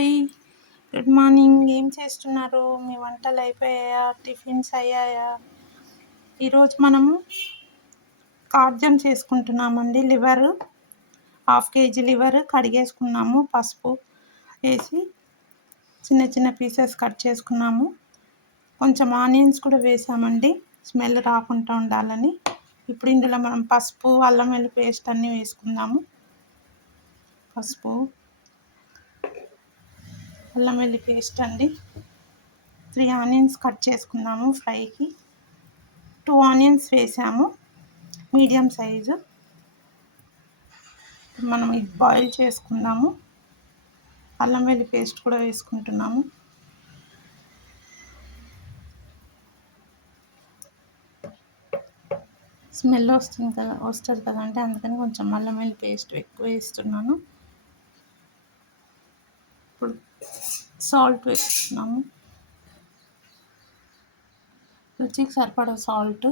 Hi, good morning. ఏం చేస్తున్నారు? మీ వంటలు అయిపోయాయా? టిఫిన్స్ అయ్యాయా? ఈరోజు మనము కార్జం చేసుకుంటున్నామండి. హాఫ్ కేజీ లివర్ కడిగేసుకున్నాము. పసుపు వేసి చిన్న చిన్న పీసెస్ కట్ చేసుకున్నాము. కొంచెం ఆనియన్స్ కూడా వేసామండి, స్మెల్ రాకుండా ఉండాలని. ఇప్పుడు ఇందులో మనం పసుపు, అల్లం వెల్లుల్లి పేస్ట్ అన్నీ వేసుకుందాము. పసుపు, అల్లం వెల్లుల్లి పేస్ట్ అండి. 3 ఆనియన్స్ కట్ చేసుకుందాము ఫ్రైకి. 2 ఆనియన్స్ వేసాము, మీడియం సైజు. మనం ఇది బాయిల్ చేసుకుందాము. అల్లం వెల్లుల్లి పేస్ట్ కూడా వేసుకుంటున్నాము. స్మెల్ వస్తుంది కదంటే అందుకని కొంచెం అల్లం వెల్లుల్లి పేస్ట్ ఎక్కువ వేస్తున్నాను. ఇప్పుడు సాల్ట్ వేస్తున్నాము, రుచికి సరిపడా సాల్ట్.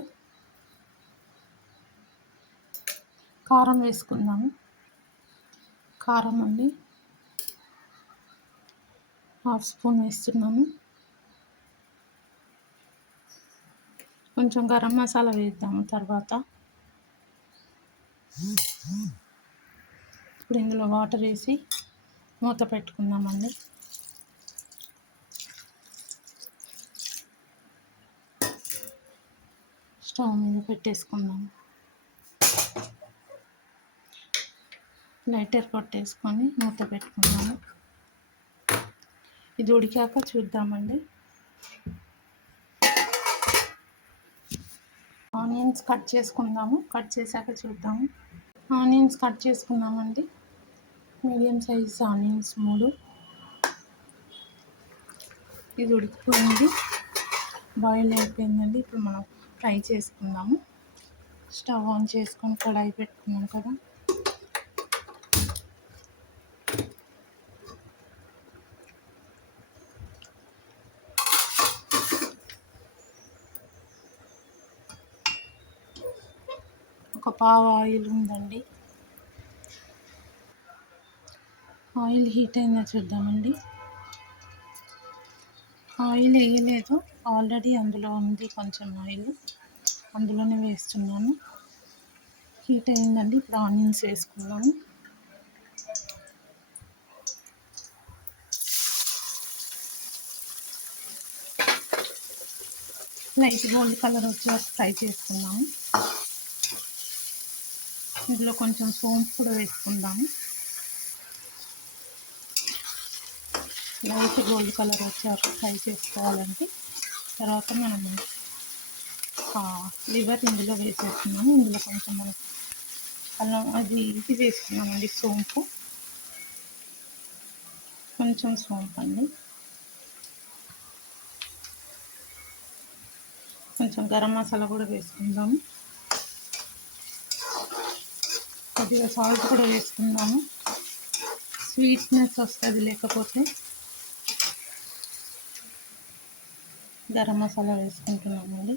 కారం వేసుకుందాము. కారం అండి 1/2 స్పూన్ వేస్తున్నాము. కొంచెం గరం మసాలా వేద్దాము తర్వాత. ఇప్పుడు ఇందులో వాటర్ వేసి మూత పెట్టుకుందామండి. స్టవ్ మీద పెట్టేసుకుందాం. లైటర్ కొట్టేసుకొని మూత పెట్టుకుందాము. ఇది ఉడికాక చూద్దామండి. ఆనియన్స్ కట్ చేసుకుందాము. కట్ చేశాక చూద్దాము. ఆనియన్స్ కట్ చేసుకున్నామండి. Medium size onions 3. ఇది ఉడికిపోయింది, బాయిల్ అయిపోయిందండి. ఇప్పుడు మనం ఫ్రై చేసుకుందాము. స్టవ్ ఆన్ చేసుకొని కడాయి పెట్టుకున్నాం కదా, ఒక పావు ఆయిల్ ఉందండి. ఆయిల్ హీట్ అయిందో చూద్దామండి. ఆయిల్ వేయలేదు, ఆల్రెడీ అందులో ఉంది కొంచెం ఆయిల్, అందులోనే వేస్తున్నాను. హీట్ అయిందండి. ఇప్పుడు ఆనియన్స్ వేసుకున్నాము. లైట్ గోల్డ్ కలర్ వచ్చేసి ఫ్రై చేసుకుందాము. ఇందులో కొంచెం సోంపు కూడా వేసుకుందాము. లైట్ గోల్డ్ కలర్ వచ్చాక ఫ్రై చేసుకోవాలంటే తర్వాత మనము లివర్ ఇందులో వేసేస్తున్నాము. ఇందులో కొంచెం మనం అల్లం ఇది వేసుకున్నామండి, సోంపు. కొంచెం సోంపు అండి, కొంచెం గరం మసాలా కూడా వేసుకుందాము. కొద్దిగా సాల్ట్ కూడా వేసుకుందాము, స్వీట్నెస్ వస్తుంది. లేకపోతే గరం మసాలా వేసుకుంటున్నామండి.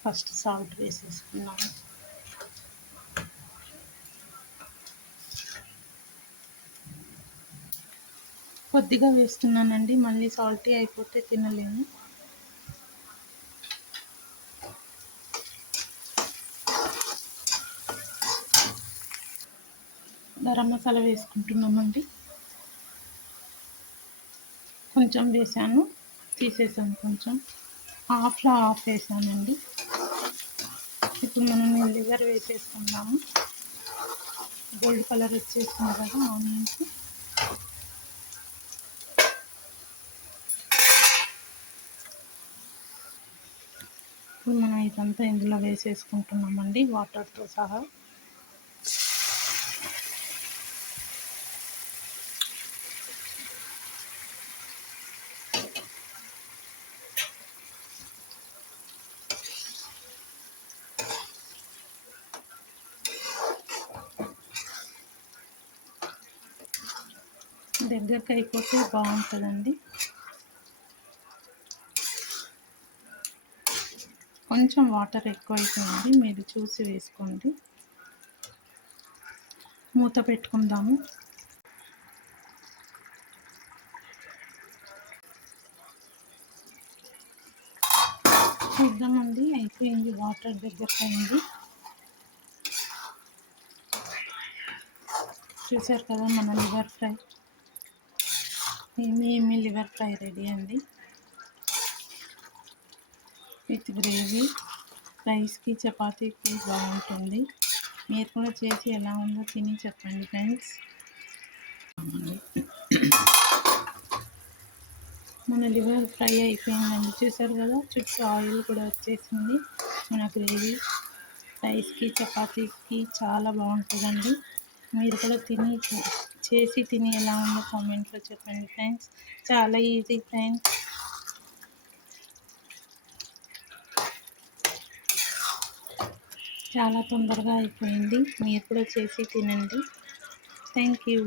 ఫస్ట్ సాల్ట్ వేసేసుకున్నాము. కొద్దిగా వేస్తున్నానండి, మళ్ళీ సాల్టీ అయిపోతే తినలేము. గరం మసాలా వేసుకుంటున్నామండి. కొంచెం వేసాను, తీసేసాను. కొంచెం హాఫ్ వేసానండి. ఇప్పుడు మనం లివర్ వేసేసుకుందాము. గోల్డ్ కలర్ వచ్చేస్తుంది కదా ఆనియన్స్. ఇప్పుడు మనం ఇదంతా ఇందులో వేసేసుకుంటున్నామండి, వాటర్తో సహా. దగ్గరికి అయిపోతే బాగుంటుందండి. కొంచెం వాటర్ ఎక్కువ అయిపోయింది, మీరు చూసి వేసుకోండి. మూత పెట్టుకుందాము. చూద్దామండి. అయిపోయింది, వాటర్ దగ్గరకు అయింది. చూసారు కదా మన లివర్ ఫ్రై. ఏమి లివర్ ఫ్రై రెడీ అండి, విత్ గ్రేవీ. రైస్కి చపాతీకి బాగుంటుంది. మీరు కూడా చేసి ఎలా ఉందో తిని చెప్పండి ఫ్రెండ్స్. మన లివర్ ఫ్రై అయిపోయిందండి, చూసారు కదా, చుట్టూ ఆయిల్ కూడా వచ్చేసింది. మన గ్రేవీ రైస్కి చపాతీకి చాలా బాగుంటుందండి. మీరు కూడా చేసి తిని ఎలా ఉందో కామెంట్లో చెప్పండి ఫ్రెండ్స్. చాలా ఈజీ ఫ్రెండ్స్. చాలా తొందరగా అయిపోయింది. మీరు కూడా చేసి తినండి. Thank you.